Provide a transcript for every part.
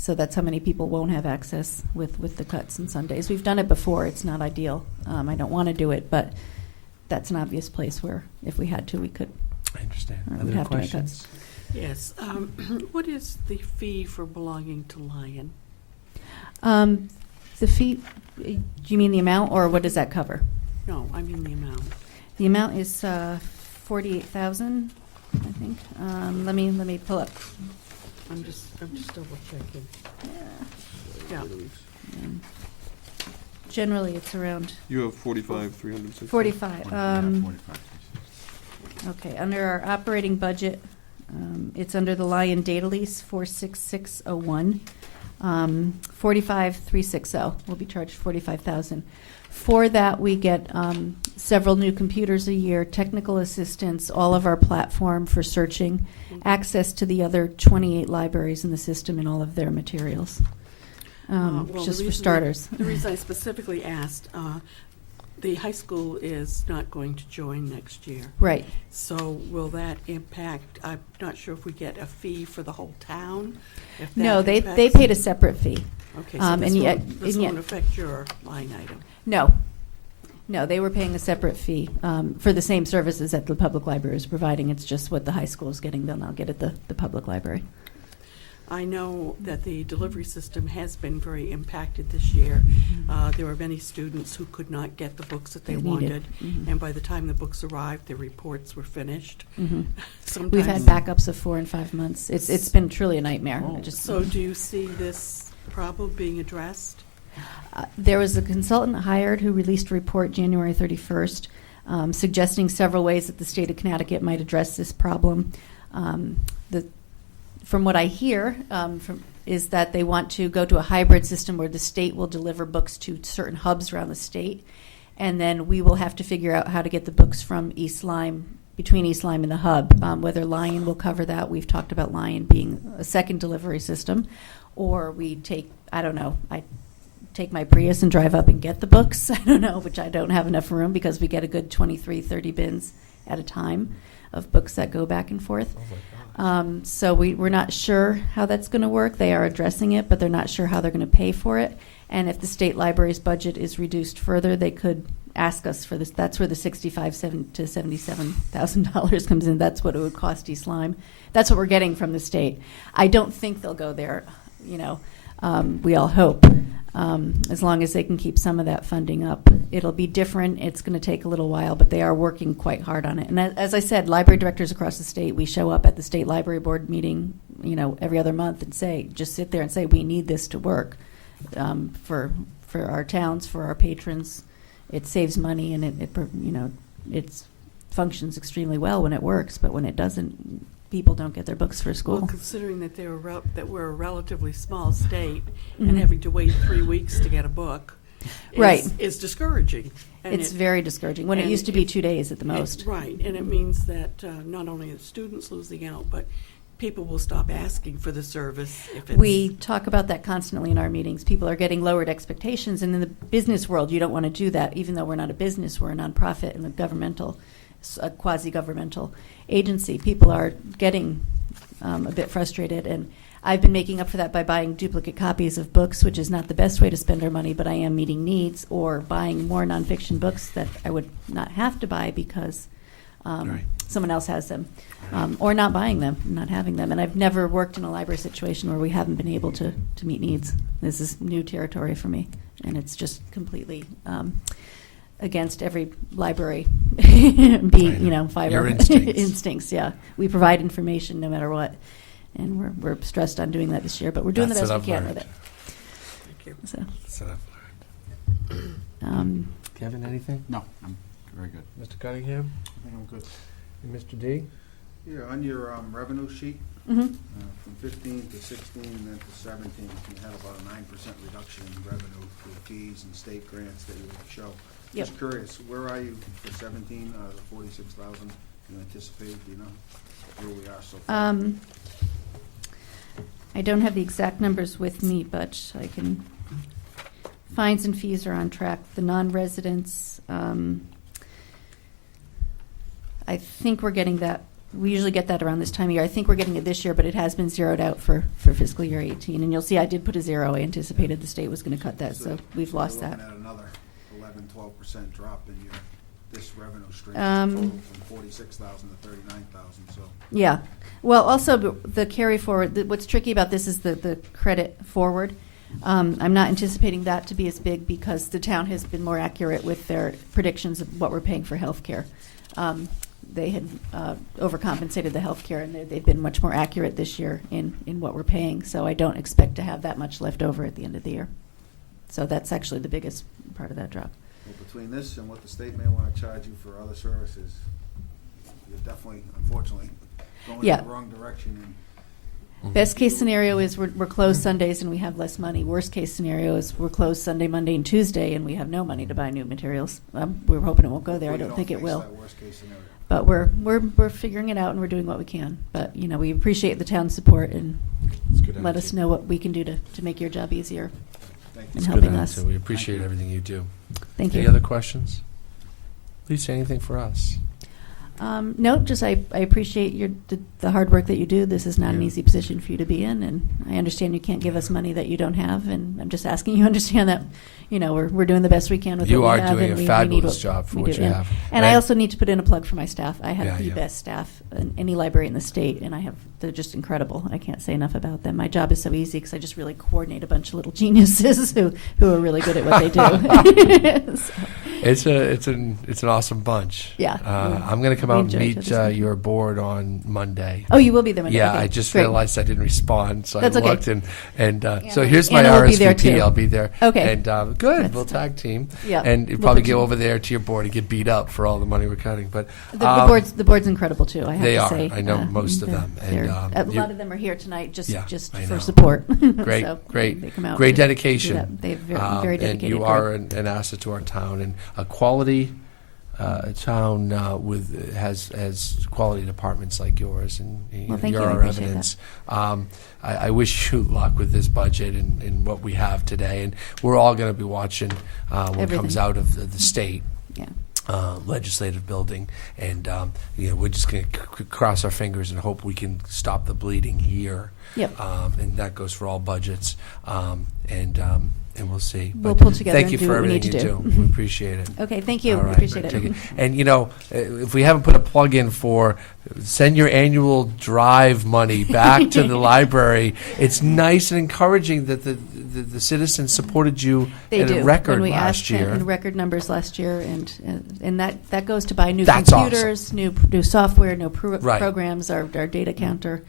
So that's how many people won't have access with the cuts and Sundays. We've done it before. It's not ideal. I don't want to do it, but that's an obvious place where if we had to, we could. I understand. Or we'd Other have to make questions? Yes. What is the fee for belonging to Lion? The fee, do you mean the amount, or what does that cover? No, I mean the amount. The amount is $48,000, I think. Let me pull up. I'm just double checking. Yeah. Generally, it's around You have 45,360. 45. Okay, under our operating budget, it's under the Lion data lease 46601. 45,360. We'll be charged $45,000. For that, we get several new computers a year, technical assistance, all of our platform for searching, access to the other 28 libraries in the system and all of their materials. Well, Just for starters. The reason I specifically asked, the high school is not going to join next year. Right. So will that impact, I'm not sure if we get a fee for the whole town? If that No, they impacts- paid a separate fee. Okay, so and this yet- won't affect your line item. No, they were paying a separate fee for the same services that the public library is providing. It's just what the high school is getting, they'll now get at the public library. I know that the delivery system has been very impacted this year. There were many students who could not get the books that they They needed. wanted, and by the time the books arrived, their reports were finished. Sometimes, We've had backups of 4 and 5 months. It's been truly a nightmare. Oh. So do you see this problem being addressed? There was a consultant hired who released a report January 31st, suggesting several ways that the state of Connecticut might address this problem. From what I hear, is that they want to go to a hybrid system where the state will deliver books to certain hubs around the state, and then we will have to figure out how to get the books from East Lyme, between East Lyme and the hub, whether Lion will cover that. We've talked about Lion being a second delivery system, or we take, I don't know, I take my Prius and drive up and get the books. I don't know, which I don't have enough room because we get a good 23, 30 bins at a time of books that go back and forth. So we're not sure how that's going to work. They are addressing it, but they're not sure how they're going to pay for it. And if the state library's budget is reduced further, they could ask us for this. That's where the $65,000 to $77,000 comes in. That's what it would cost East Lyme. That's what we're getting from the state. I don't think they'll go there. We all hope. As long as they can keep some of that funding up. It'll be different. It's going to take a little while, but they are working quite hard on it. And as I said, library directors across the state, we show up at the state library board meeting, every other month and just sit there and say, we need this to work for our towns, for our patrons. It saves money and it functions extremely well when it works, but when it doesn't, people don't get their books for school. Well, considering that we're a relatively small state and having to wait 3 weeks to get a book is discouraging. And it's very discouraging when it used to be 2 days at the most. Right, and it means that not only are students losing out, but people will stop asking for the service. If it's We talk about that constantly in our meetings. People are getting lowered expectations, and in the business world, you don't want to do that. Even though we're not a business, we're a nonprofit and a quasi-governmental agency. People are getting a bit frustrated, and I've been making up for that by buying duplicate copies of books, which is not the best way to spend our money, but I am meeting needs, or buying more nonfiction books that I would not have to buy because Right. someone else has them, or not buying them, not having them. And I've never worked in a library situation where we haven't been able to meet needs. This is new territory for me, and it's just completely against every library fiber Your instincts. instincts. Yeah, we provide information no matter what, and we're stressed on doing that this year, but we're doing That's the what best we I've can with learned. it. Thank you. So, That's what I've learned. Kevin, anything? No, I'm very good. Mr. Cunningham? I think I'm good. And Mr. D? Yeah, on your revenue sheet, mhm. from 15 to 16 and then to 17, you had about a 9% reduction in revenue through fees and state grants that you show. Yep. Just curious, where are you for 17 out of the 46,000 you anticipate? Do you know where we are so far? I don't have the exact numbers with me, but I can. Fines and fees are on track. The non-residents, I think we're getting that We usually get that around this time of year. I think we're getting it this year, but it has been zeroed out for fiscal year 18. And you'll see I did put a zero. I anticipated the state was going to cut that, so we've lost that. You're looking at another 11-12% drop in your, this revenue stream, Um, total from 46,000 to 39,000, so. Yeah. Well, also the carry forward, what's tricky about this is the credit forward. I'm not anticipating that to be as big because the town has been more accurate with their predictions of what we're paying for health care. They had overcompensated the health care, and they've been much more accurate this year in what we're paying. So I don't expect to have that much left over at the end of the year. So that's actually the biggest part of that drop. Well, between this and what the state may want to charge you for other services, you're definitely, unfortunately, going Yeah. in the wrong direction. And Best case scenario is we're closed Sundays and we have less money. Worst case scenario is we're closed Sunday, Monday, and Tuesday, and we have no money to buy new materials. We're hoping it won't go there. I hopefully you don't think it face will. that worst case scenario. But we're figuring it out, and we're doing what we can. But we appreciate the town's support, and It's good let us know what we can do to make your job easier. Thank And you. helping Good us. answer. We appreciate everything you do. Thank Any you. other questions? Please say anything for us. No, just I appreciate the hard work that you do. This is not an Yeah. easy position for you to be in, and I understand you can't give us money that you don't have, and I'm just asking you to understand that we're doing the best we can with You what are we have. doing and a we fabulous need what job for we what do. you And- have. And I also need to put in a plug for my staff. I have Yeah, the yeah. best staff in any library in the state, and they're just incredible. I can't say enough about them. My job is so easy because I just really coordinate a bunch of little geniuses who are really good at what they do. So, It's an awesome bunch. Yeah. I'm going to come We out and enjoy each meet other's your board on Monday. oh, you will be there Monday. Yeah, Okay, I just great. realized I didn't respond, so That's I okay. looked and so here's my Anna will be there, RSVP. too. I'll be there. Okay. And good, That's we'll fine. tag team. Yeah, And you'll we'll probably put go you- over there to your board and get beat up for all the money we're cutting. But The board's incredible too. I have They to are. say. I know most of they're- them. And, they're- a you- lot of them are here tonight just Yeah, I for know. support. Great, So great, they come out great to do dedication. that. They're very And dedicated. you group. are an asset to our town, and a quality town has quality departments like yours, and Well, thank you're you. I our appreciate evidence. I wish you luck with this budget and what we have today, and we're all going to be watching when it comes Everything. out of the state. Yeah. Legislative building, and we're just going to cross our fingers and hope we can stop the bleeding here. Yep. And that goes for all budgets, and we'll see. We'll But pull together thank and you do for what we everything need you to do. do. We appreciate it. Okay. Thank you. All right, Appreciate take it. And if we haven't put a plug in for send your annual drive money back to the library, it's nice and encouraging that the citizens supported you They at do. a record when we last asked year. in record numbers last year, and that goes to buy new That's computers, new software, new Right. programs, our data counter,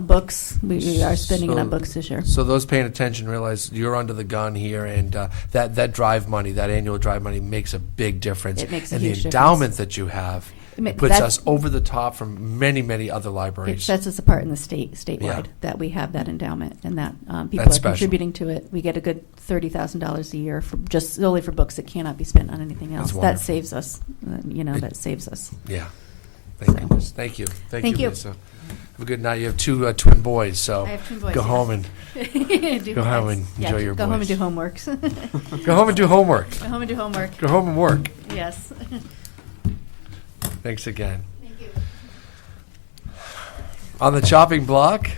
books. We are spending it on books this year. So those paying attention realize you're under the gun here, and that drive money, that annual drive money, makes a big difference. It makes a and huge the difference. endowment that you have puts that's- us over the top from many other It libraries. sets us apart in the statewide Yeah. that we have that endowment and that people That's are special. contributing to it. We get a good $30,000 a year for just solely for books that cannot be spent on anything else. That's That wonderful. saves us. That saves us. Yeah. Thank So. goodness. Thank you. Thank you. Lisa. Have a good night. You have two twin boys, so I have twin boys, go yes. home and Go home and enjoy your Go home and boys. do homeworks. go home and do homework. Go home and do homework. Go home and work. Yes. Thanks again. Thank you. On the chopping block,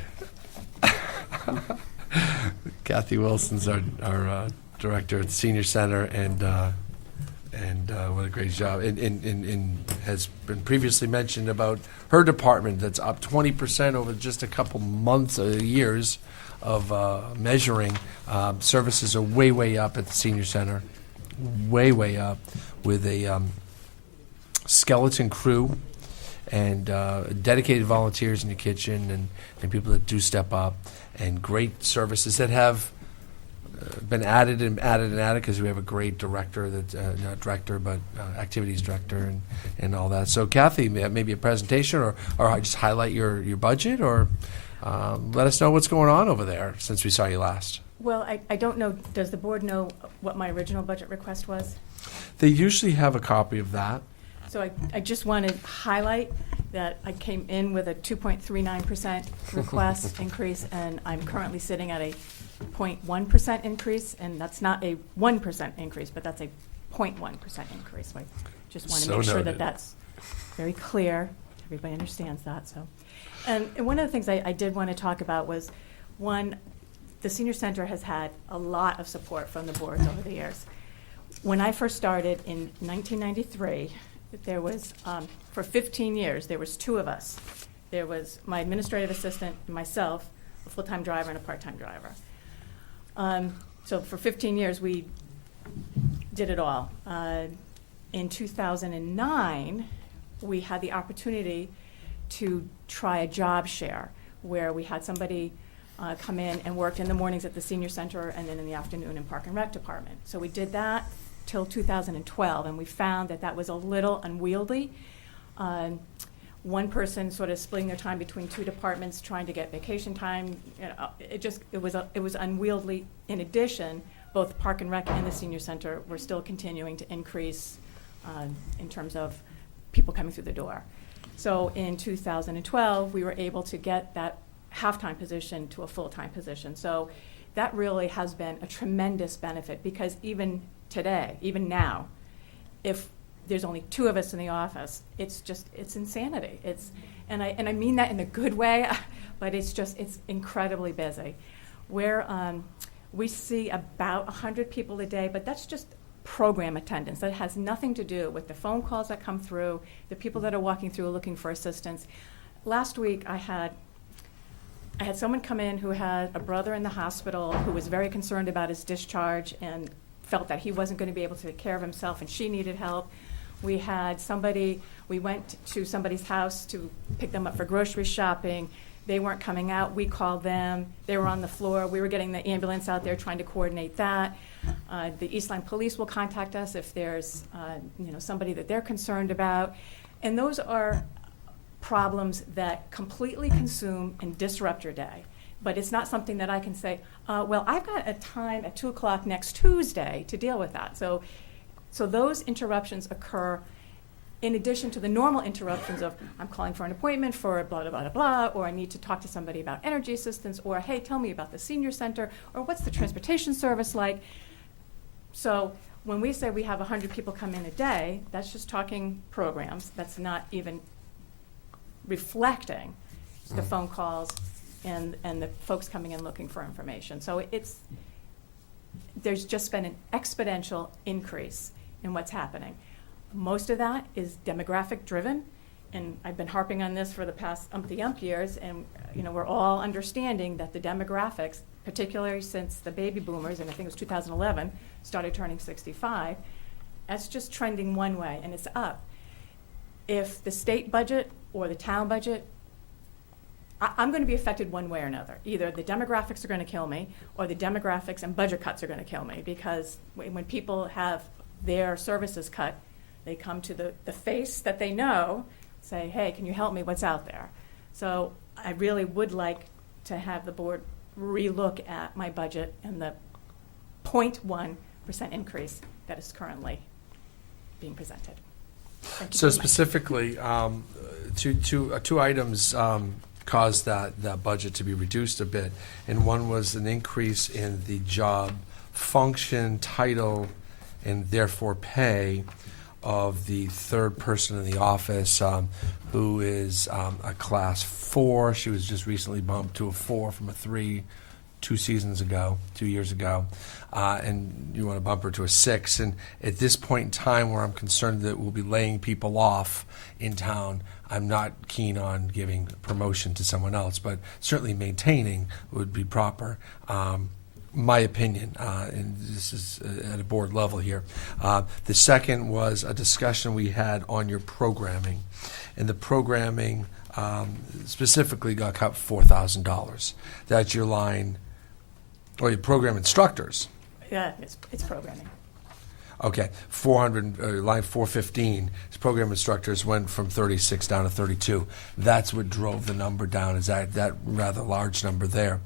Kathy Wilson's our director at the Senior Center, and what a great job. And has been previously mentioned about her department that's up 20% over just a couple months, years of measuring. Services are way up at the Senior Center, way up, with a skeleton crew and dedicated volunteers in the kitchen and people that do step up, and great services that have been added because we have a great director that not director but activities director and all that. So Kathy, maybe a presentation or just highlight your budget, or let us know what's going on over there since we saw you last. Well, I don't know, does the board know what my original budget request was? They usually have a copy of that. So I just want to highlight that I came in with a 2.39% request increase, and I'm currently sitting at a 0.1% increase, and that's not a 1% increase, but that's a 0.1% increase. So I just want to So make sure noted. that that's very clear to everybody understands that. So, and one of the things I did want to talk about was, one, the senior center has had a lot of support from the boards over the years. When I first started in 1993, there was, for 15 years, there was 2 of us. There was my administrative assistant and myself, a full-time driver and a part-time driver. So for 15 years, we did it all. In 2009, we had the opportunity to try a job share, where we had somebody come in and worked in the mornings at the senior center and then in the afternoon in Park and Rec department. So we did that till 2012, and we found that that was a little unwieldy. One person sort of splitting their time between 2 departments, trying to get vacation time. You know, it was unwieldy. In addition, both Park and Rec and the senior center were still continuing to increase in terms of people coming through the door. So in 2012, we were able to get that half-time position to a full-time position. So that really has been a tremendous benefit, because even today, even now, if there's only 2 of us in the office, it's insanity. And I mean that in a good way, but it's incredibly busy. We see about 100 people a day, but that's just program attendance. That has nothing to do with the phone calls that come through, the people that are walking through looking for assistance. Last week, I had someone come in who had a brother in the hospital who was very concerned about his discharge and felt that he wasn't going to be able to take care of himself, and she needed help. We went to somebody's house to pick them up for grocery shopping. They weren't coming out. We called them. They were on the floor. We were getting the ambulance out there, trying to coordinate that. The East Lyme Police will contact us if there's somebody that they're concerned about. And those are problems that completely consume and disrupt your day. But it's not something that I can say, well, I've got a time at 2 o'clock next Tuesday to deal with that. So those interruptions occur in addition to the normal interruptions of, I'm calling for an appointment for blah, blah, blah, blah, or I need to talk to somebody about energy assistance, or, hey, tell me about the senior center, or what's the transportation service like? So when we say we have 100 people come in a day, that's just talking programs. That's not even reflecting the phone calls and the folks coming in looking for information. So there's just been an exponential increase in what's happening. Most of that is demographic driven, and I've been harping on this for the past umpty-ump years, and we're all understanding that the demographics, particularly since the baby boomers, and I think it was 2011, started turning 65, that's just trending one way, and it's up. If the state budget or the town budget, I'm going to be affected one way or another. Either the demographics are going to kill me, or the demographics and budget cuts are going to kill me, because when people have their services cut, they come to the face that they know, say, hey, can you help me? What's out there? So I really would like to have the board relook at my budget and the 0.1% increase that is currently being presented. Thank you So very much. specifically, two items caused that budget to be reduced a bit, and one was an increase in the job function, title, and therefore pay of the 3rd person in the office, who is a class 4. She was just recently bumped to a 4 from a 3 2 years ago, and you want to bump her to a 6. And at this point in time, where I'm concerned that we'll be laying people off in town, I'm not keen on giving promotion to someone else, but certainly maintaining would be proper. My opinion, and this is at a board level here. The second was a discussion we had on your programming, and the programming specifically got cut $4,000. That's your line, or your program instructors. Yeah, it's programming. Okay, 400, line 415, program instructors went from 36 down to 32. That's what drove the number down, is that rather large number there.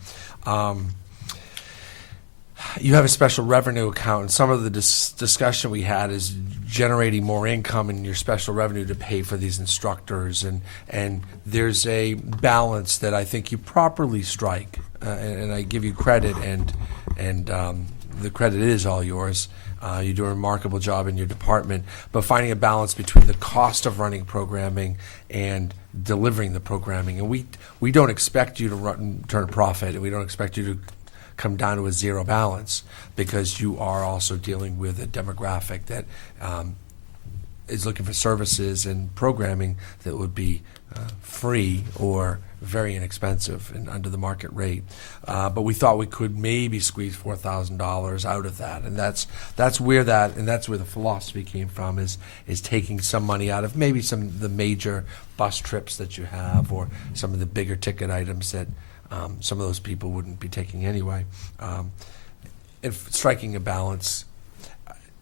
You have a special revenue account, and some of the discussion we had is generating more income in your special revenue to pay for these instructors, and there's a balance that I think you properly strike, and I give you credit, and the credit is all yours. You do a remarkable job in your department, but finding a balance between the cost of running programming and delivering the programming. And we don't expect you to turn a profit, and we don't expect you to come down to a zero balance, because you are also dealing with a demographic that is looking for services and programming that would be free or very inexpensive and under the market rate. But we thought we could maybe squeeze $4,000 out of that, and that's where the philosophy came from, is taking some money out of maybe some of the major bus trips that you have, or some of the bigger ticket items that some of those people wouldn't be taking anyway. If striking a balance,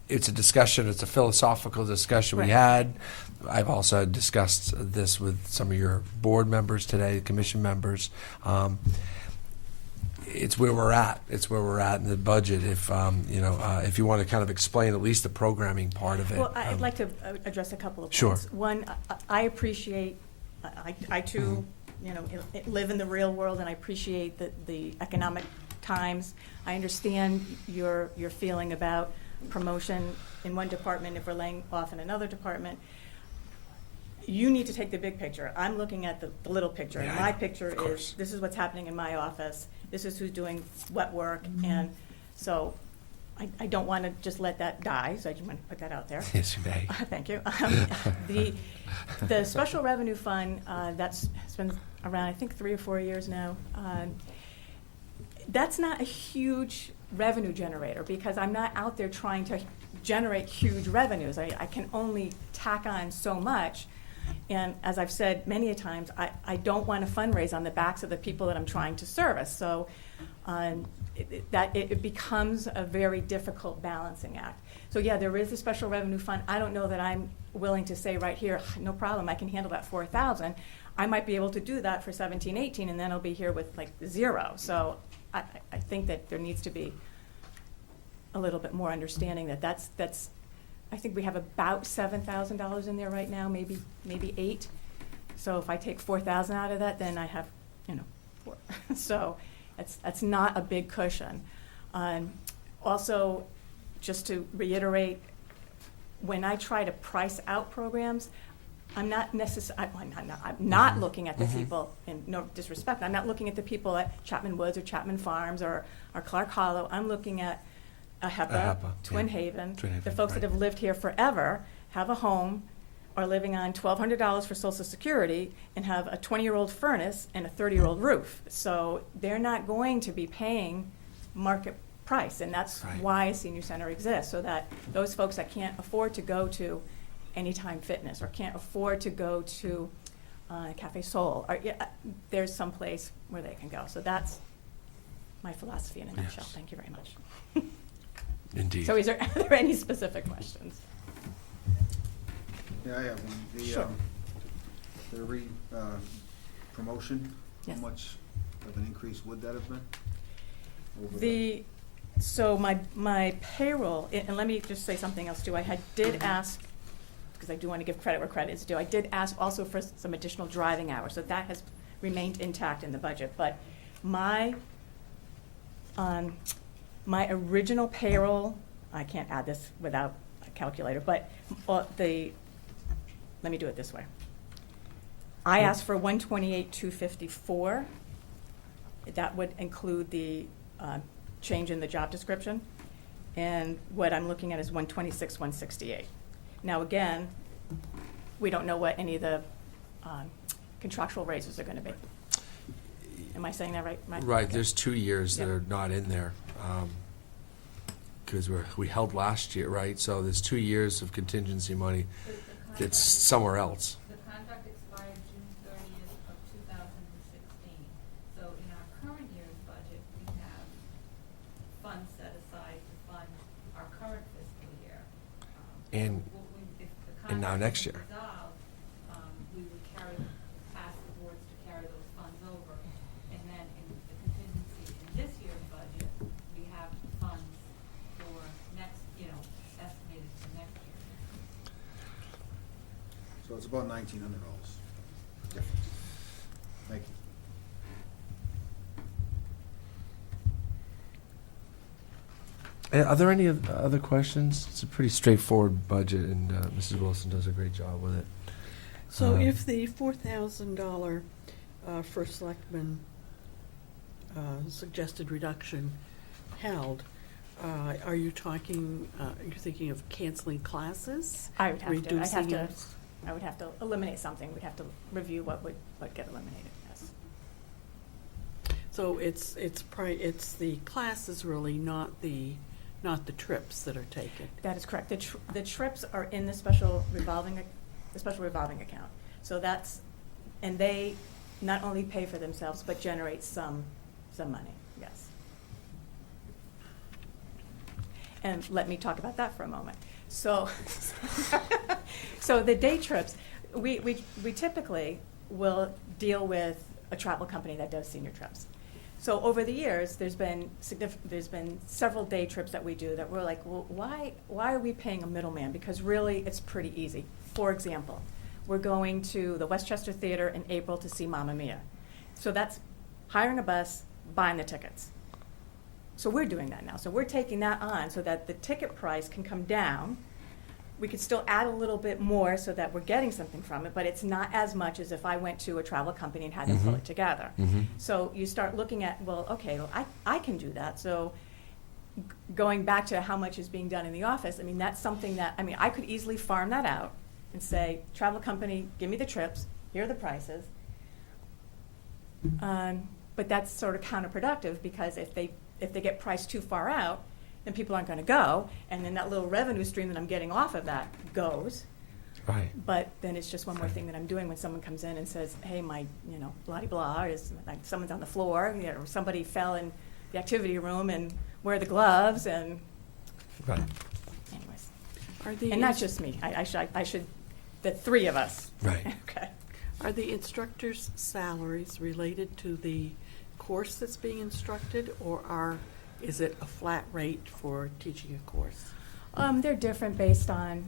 it's a discussion. It's a philosophical discussion we had. I've also discussed this with some of your board members today, commission members. It's where we're at. It's where we're at in the budget. If if you want to kind of explain at least the programming part of it. Well, I'd like to address a couple of points. Sure. One, I appreciate, I too, live in the real world, and I appreciate the economic times. I understand your feeling about promotion in one department if we're laying off in another department. You need to take the big picture. I'm looking at the little picture. Yeah, And I my know. picture Of course. is, this is what's happening in my office. This is who's doing what work. And so I don't want to just let that die, so I just want to put that out there. Yes, you may. Thank you. The special revenue fund, that's been around, I think, 3 or 4 years now. That's not a huge revenue generator, because I'm not out there trying to generate huge revenues. I can only tack on so much. And as I've said many a times, I don't want to fundraise on the backs of the people that I'm trying to service. So it becomes a very difficult balancing act. So yeah, there is a special revenue fund. I don't know that I'm willing to say right here, no problem, I can handle that 4,000. I might be able to do that for 17, 18, and then I'll be here with like 0. So I think that there needs to be a little bit more understanding that that's I think we have about $7,000 in there right now, maybe 8. So if I take 4,000 out of that, then I have 4. So that's not a big cushion. Also, just to reiterate, when I try to price out programs, I'm not looking at the people, in no disrespect, I'm not looking at the people at Chapman Woods or Chapman Farms or Clark Hollow. I'm looking at AHEPA, Twin Haven, the folks that have lived here forever, have a home, are living on $1,200 for Social Security, and have a 20-year-old furnace and a 30-year-old roof. So they're not going to be paying market price, and that's why a senior center exists, so that those folks that can't afford to go to Anytime Fitness or can't afford to go to Cafe Sol, there's some place where they can go. So that's my philosophy in a nutshell. Yes. Thank you very much. Indeed. So are there any specific questions? Yeah, I have one. Sure. The promotion, Yes. how much of an increase would that have been? So my payroll, and let me just say something else too. I did ask, because I do want to give credit where credit is due, I did ask also for some additional driving hours, so that has remained intact in the budget. But my original payroll, I can't add this without a calculator, but let me do it this way. I asked for $128,254. That would include the change in the job description, and what I'm looking at is $126,168. Now again, we don't know what any of the contractual raises are going to be. Am I saying that right? Right. Okay. There's 2 years that Yep. are not in there, because we held last year, right? So there's 2 years of contingency money that's somewhere else. The contract expired June 30th of 2016. So in our current year's budget, we have funds set aside to fund our current fiscal year. And- So if the and now contract next is year. dissolved, we would ask the boards to carry those funds over. And then in the contingency in this year's budget, we have funds for next, estimated for next year. So it's about $1,900 difference. Thank you. Are there any other questions? It's a pretty straightforward budget, and Mrs. Wilson does a great job with it. So if the $4,000 first selectman suggested reduction held, are you talking, you're thinking of canceling classes? I would have to, Reducing it? I would have to eliminate something. We'd have to review what get eliminated, yes. So it's the classes really, not the trips that are taken. That is correct. The trips are in the special revolving account. So that's, and they not only pay for themselves, but generate some money, yes. And let me talk about that for a moment. So, so the day trips, we typically will deal with a travel company that does senior trips. So over the years, there's been several day trips that we do that we're like, well, why are we paying a middleman? Because really, it's pretty easy. For example, we're going to the Westchester Theater in April to see Mamma Mia. So that's hiring a bus, buying the tickets. So we're doing that now. So we're taking that on so that the ticket price can come down. We could still add a little bit more so that we're getting something from it, but it's not as much as if I went to a travel company and had them pull it together. So you start looking at, well, okay, well, I can do that. So going back to how much is being done in the office, I mean, that's something that, I mean, I could easily farm that out and say, travel company, give me the trips, here are the prices. But that's sort of counterproductive because if they get priced too far out, then people aren't going to go, and then that little revenue stream that I'm getting off of that goes. Right. But then it's just one more thing that I'm doing when someone comes in and says, hey, my, blah-de-blah, is like someone's on the floor, somebody fell in the activity room, and where are the gloves, and Right. anyways. And not just me. I should, the three of us. Right. Okay. Are the instructors' salaries related to the course that's being instructed, or is it a flat rate for teaching a course? They're different based on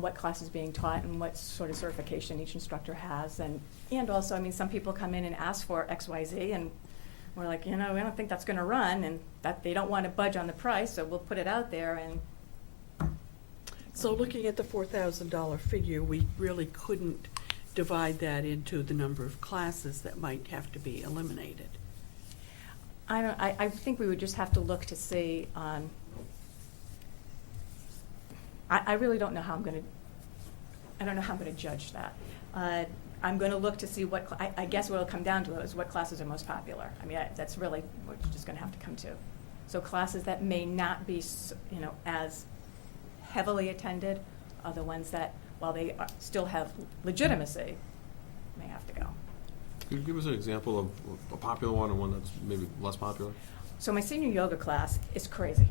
what class is being taught and what sort of certification each instructor has. And also, I mean, some people come in and ask for X, Y, Z, and we're like, we don't think that's going to run, and that they don't want to budge on the price, so we'll put it out there. And So looking at the $4,000 figure, we really couldn't divide that into the number of classes that might have to be eliminated. I think we would just have to look to see. I really don't know how I'm going to. I don't know how I'm going to judge that. I'm going to look to see what. I guess what it'll come down to is what classes are most popular. I mean, that's really what you're just going to have to come to. So classes that may not be, as heavily attended, are the ones that, while they still have legitimacy, may have to go. Could you give us an example of a popular one and one that's maybe less popular? So my senior yoga class is crazy.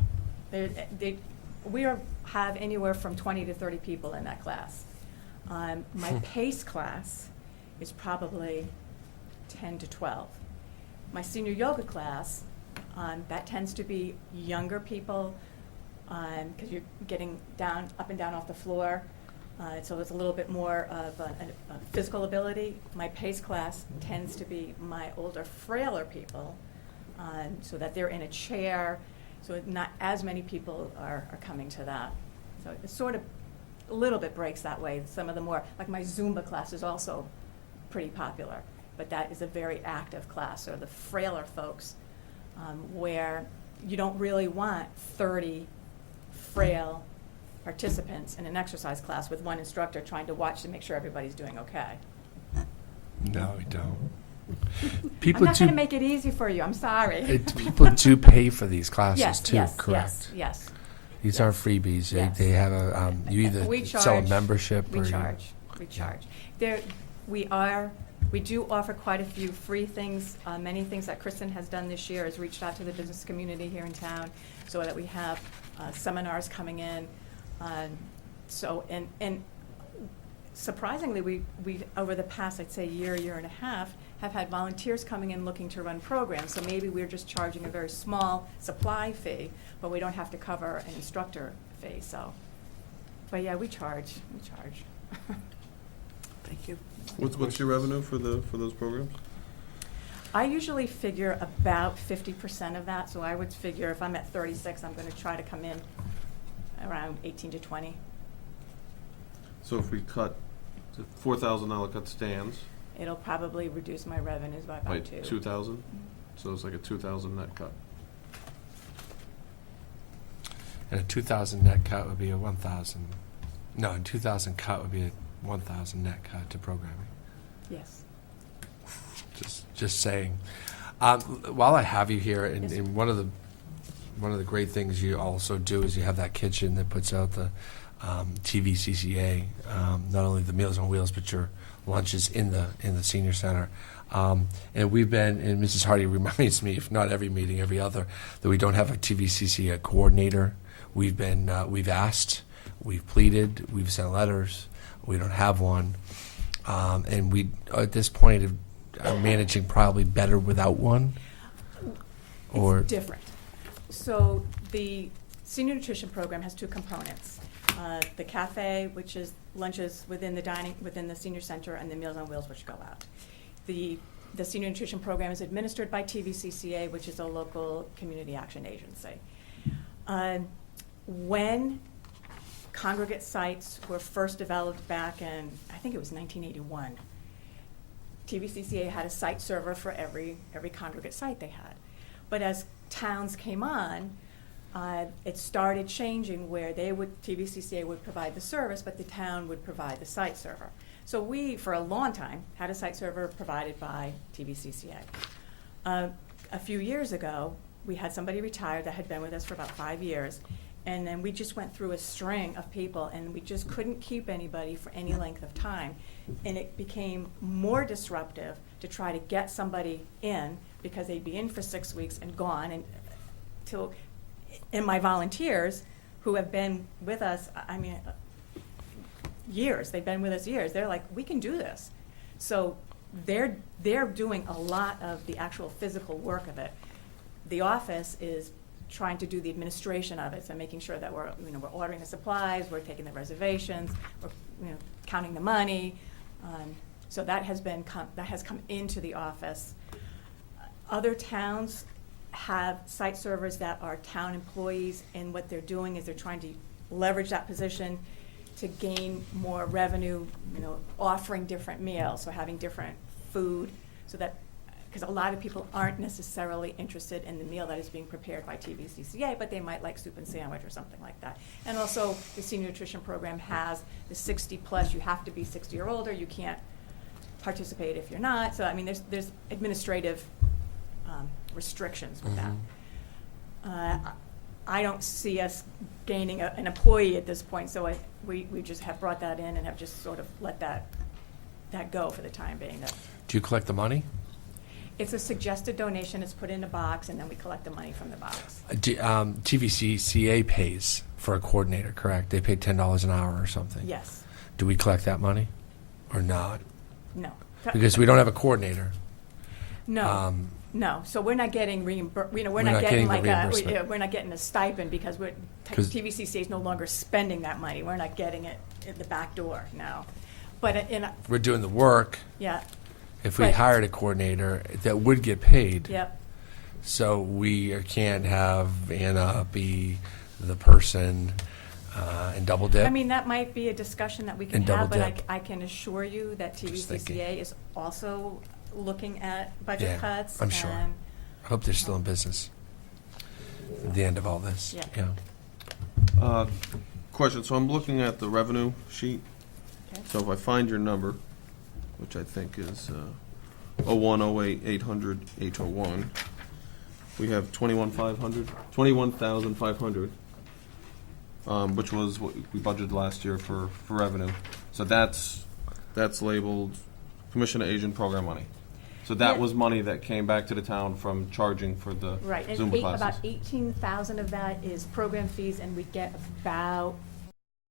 We have anywhere from 20 to 30 people in that class. My PACE class is probably 10 to 12. My senior yoga class, that tends to be younger people because you're getting up and down off the floor. So it's a little bit more of a physical ability. My PACE class tends to be my older, frailer people, so that they're in a chair, so not as many people are coming to that. So it sort of a little bit breaks that way. Some of the more, like my Zumba class is also pretty popular, but that is a very active class, or the frailer folks, where you don't really want 30 frail participants in an exercise class with one instructor trying to watch to make sure everybody's doing okay. No, we don't. I'm not going to make it easy for you. I'm sorry. People do pay for these classes Yes, too, yes, correct? yes. These aren't freebies. Yes. They have a, you either We sell a charge- membership We or charge. We do offer quite a few free things. Many things that Kristen has done this year is reached out to the business community here in town, so that we have seminars coming in. And surprisingly, we over the past, I'd say, year and a half, have had volunteers coming in looking to run programs. So maybe we're just charging a very small supply fee, but we don't have to cover an instructor fee. So, but yeah, we charge. Thank you. What's your revenue for those programs? I usually figure about 50% of that. So I would figure if I'm at 36, I'm going to try to come in around 18 to 20. So if we cut So $4,000 cut stands It'll probably reduce my revenues by by about 2. 2,000, so it's like a 2,000 net cut. And a 2,000 net cut would be a 1,000. No, a 2,000 cut would be a 1,000 net cut to programming. Yes. Just saying. While I have you here, Yes, sir. and one of the great things you also do is you have that kitchen that puts out the TVCCA, not only the Meals on Wheels, but your lunches in the senior center. And we've been, and Mrs. Hardy reminds me, if not every meeting, every other, that we don't have a TVCCA coordinator. We've asked, we've pleaded, we've sent letters. We don't have one, and we at this point are managing probably better without one. Or It's different. So the senior nutrition program has 2 components. The cafe, which is lunches within the senior center, and the Meals on Wheels, which go out. The senior nutrition program is administered by TVCCA, which is a local community action agency. When congregate sites were first developed back in, I think it was 1981, TVCCA had a site server for every congregate site they had. But as towns came on, it started changing where TVCCA would provide the service, but the town would provide the site server. So we, for a long time, had a site server provided by TVCCA. A few years ago, we had somebody retire that had been with us for about 5 years, and then we just went through a string of people, and we just couldn't keep anybody for any length of time. And it became more disruptive to try to get somebody in, because they'd be in for 6 weeks and gone. And my volunteers, who have been with us, years, they've been with us years, they're like, we can do this. So they're doing a lot of the actual physical work of it. The office is trying to do the administration of it, so making sure that we're ordering the supplies, we're taking the reservations, we're counting the money. So that has come into the office. Other towns have site servers that are town employees, and what they're doing is they're trying to leverage that position to gain more revenue, offering different meals, so having different food, so that, because a lot of people aren't necessarily interested in the meal that is being prepared by TVCCA, but they might like soup and sandwich or something like that. And also, the senior nutrition program has the 60 plus, you have to be 60 or older, you can't participate if you're not. So there's administrative restrictions with that. I don't see us gaining an employee at this point, so we just have brought that in and have just sort of let that go for the time being. do you collect the money? It's a suggested donation, it's put in a box, and then we collect the money from the box. TVCCA pays for a coordinator, correct? They pay $10 an hour or something. Yes. Do we collect that money or not? No. Because we don't have a coordinator. No. No, so we're not getting reimbursed, we're not not getting getting the like reimbursement. we're not getting a stipend because 'Cause- TVCCA is no longer spending that money. We're not getting it at the back door, no. But We're doing the work. yeah, If we Right. hired a coordinator that would get paid. yep. So we can't have Anna be the person and double dip. That might be a discussion that we can And double have, but dip. I can assure you that Just thinking. TVCCA is also looking at budget Yeah, cuts. I'm sure. and- I hope they're still in business at the end of all this. Yeah. Question, so I'm looking at the revenue sheet. Okay. So if I find your number, which I think is 0108800801, we have 21,500, which was what we budgeted last year for revenue. So that's labeled commission to agent program money. So that Yeah. was money that came back to the town from charging for the Right, and Zumba classes. about 18,000 of that is program fees, and we get about